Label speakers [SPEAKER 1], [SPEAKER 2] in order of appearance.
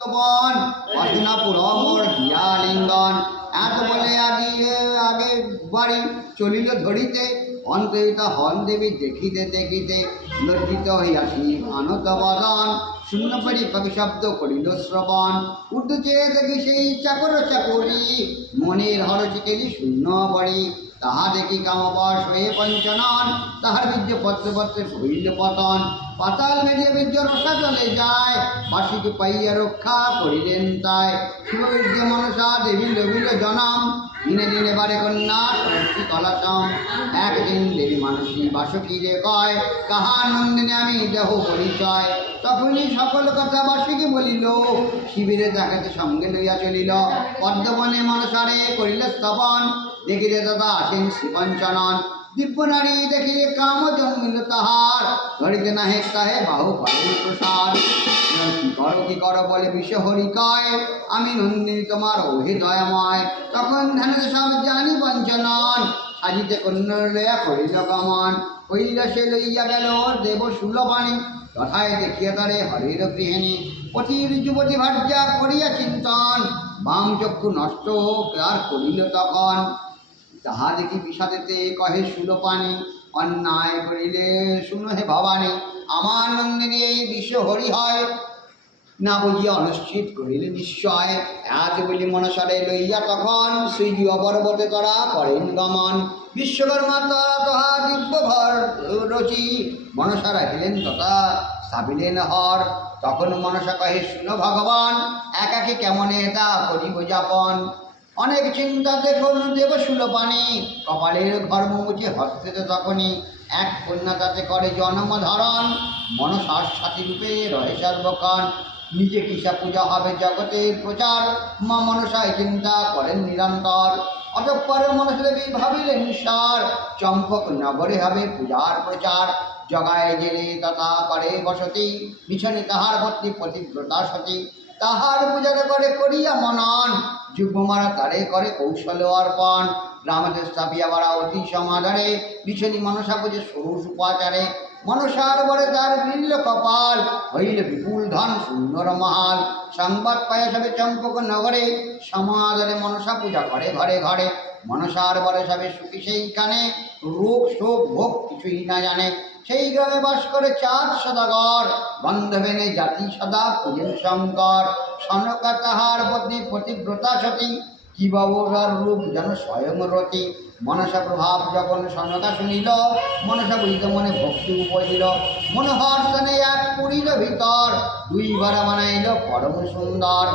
[SPEAKER 1] বন অসনাপুর অমর হিয়ালিঙ্গন। এত বলে আগে আগে বাড়ি চলিল ধরিতে হন দেবী দেখিতে দেখিতে, লজ্জিত আনত বদন, শূন্য পরি কবি শব্দ করিল শ্রবণ। উর্দু চেয়ে দেখি সেই চাকর চাকরি, মনের হরচিকেলি শূন্য বড়ি। তাহা দেখি কামবশ হয়ে পঞ্চনন, তাহার বীর্য পত্রপত্রের হইল পতন। পাতাল বেরিয়ে বীর্য রসা চলে যায়। বাসিকে পাইয়া রক্ষা করিলেন তাই। শিববীর্য মনসা দেবী লবিল জনম। দিনে দিনে বারে কন্যা, সরস্বতী কলাসম একদিন দেবী মানসী বাসকি রে কয়, কাহা নন্দিনী আমি দেহ পরিচয়? তখনই সকল কথা বাসিকে বলিল। শিবিরে দেখাতে সঙ্গে লইয়া চলিল। পদ্মবনে মনসারে করিল স্তবন দেখিলে দাদা আসেন শিবঞ্চনন দিব্য নারী দেখিলে কাম জন্মিল তাহার। ধরিতে নাহে তাহে বাহু পালিল প্রসাদ কি করো কি করো বলে বিষ হরি কয়। আমি নন্দিনী তোমার ওহে দয়াময় তখন ধ্যানে সব জানি বঞ্চনন। সাজিতে কন্যা করিল গমন। হইল সে লইয়া গেল দেব সুলবাণী তথায় দেখিয়া তারে হরির গৃহিণী। পতির যুবতী ভার্যা করিয়া চিন্তন। বাম চক্ষু নষ্ট আর করিল তখন। তাহা দেখি বিষাদেতে কহে সুলোপানি অন্যায় করিলে শুনো হে ভবানী, আমার নন্দিনী এই বিশ্ব হরি হয়। না বুঝিয়া অনুষ্ঠিত করিলে নিশ্চয় এত বলি মনসারে লইয়া তখন শ্রীজি অপর্বতে তারা করেন গমন। বিশ্বকর্মা তারা তাহা দিব্য ঘর রচি, মনসা রাখিলেন তথা স্থাপিলেন হর। তখন মনসা কহে, শুনো ভগবান, একাকে কেমন এটা করিব যাপন? অনেক চিন্তা দেখুন দেব সুলপানি। কপালের ঘর্ম মুছে হস্তেতে তখনই এক কন্যা তাতে করে জন্ম ধারণ মনসার সাথী রূপে রহে সর্বক্ষণ নিজে কিসা পূজা হবে জগতের প্রচার। মা মনসায় চিন্তা করেন নিরন্তর। অতঃপর মনসদেবী ভাবিলেন সার। চম্পক নগরে হবে পূজার প্রচার। জগায় জেলে তথা করে বসতি। মিছনে তাহার ভর্তি পতিব্রতা সতী। তাহার পূজা করে করিয়া মনন। যুগ্মমারা তারে করে কৌশল অর্পণ। গ্রামে স্থাপিয়া বাড়া অতি সমাধারে বিছনি মনসা পুজো ষোড়শ উপাচারে মনসার বরে তার বৃল্ল কপাল, হইল বিপুল ধন সুন্দর মহাল। সংবাদ পায় সবে চম্পক নগরে, সমাদরে মনসা পূজা করে ঘরে ঘরে। মনসার বরে সবে সুখী সেইখানে রোগ শোক ভোগ কিছুই না জানে। সেই গ্রামে বাস করে চাঁদ সদাগর। গন্ধবেনে জাতি সদা পূজেন শঙ্কর সনকা তাহার পত্নী পতিব্রতা সতী। কি বাবুরার রূপ যেন স্বয়ং রতি। মনসা প্রভাব যখন সনকা শুনিল, মনসা বুঝিতে মনে ভক্তি উপজিল। মনোহর স্থানে এক পুরিল ভিতর দুই ভাড়া বানাইল পরম সুন্দর।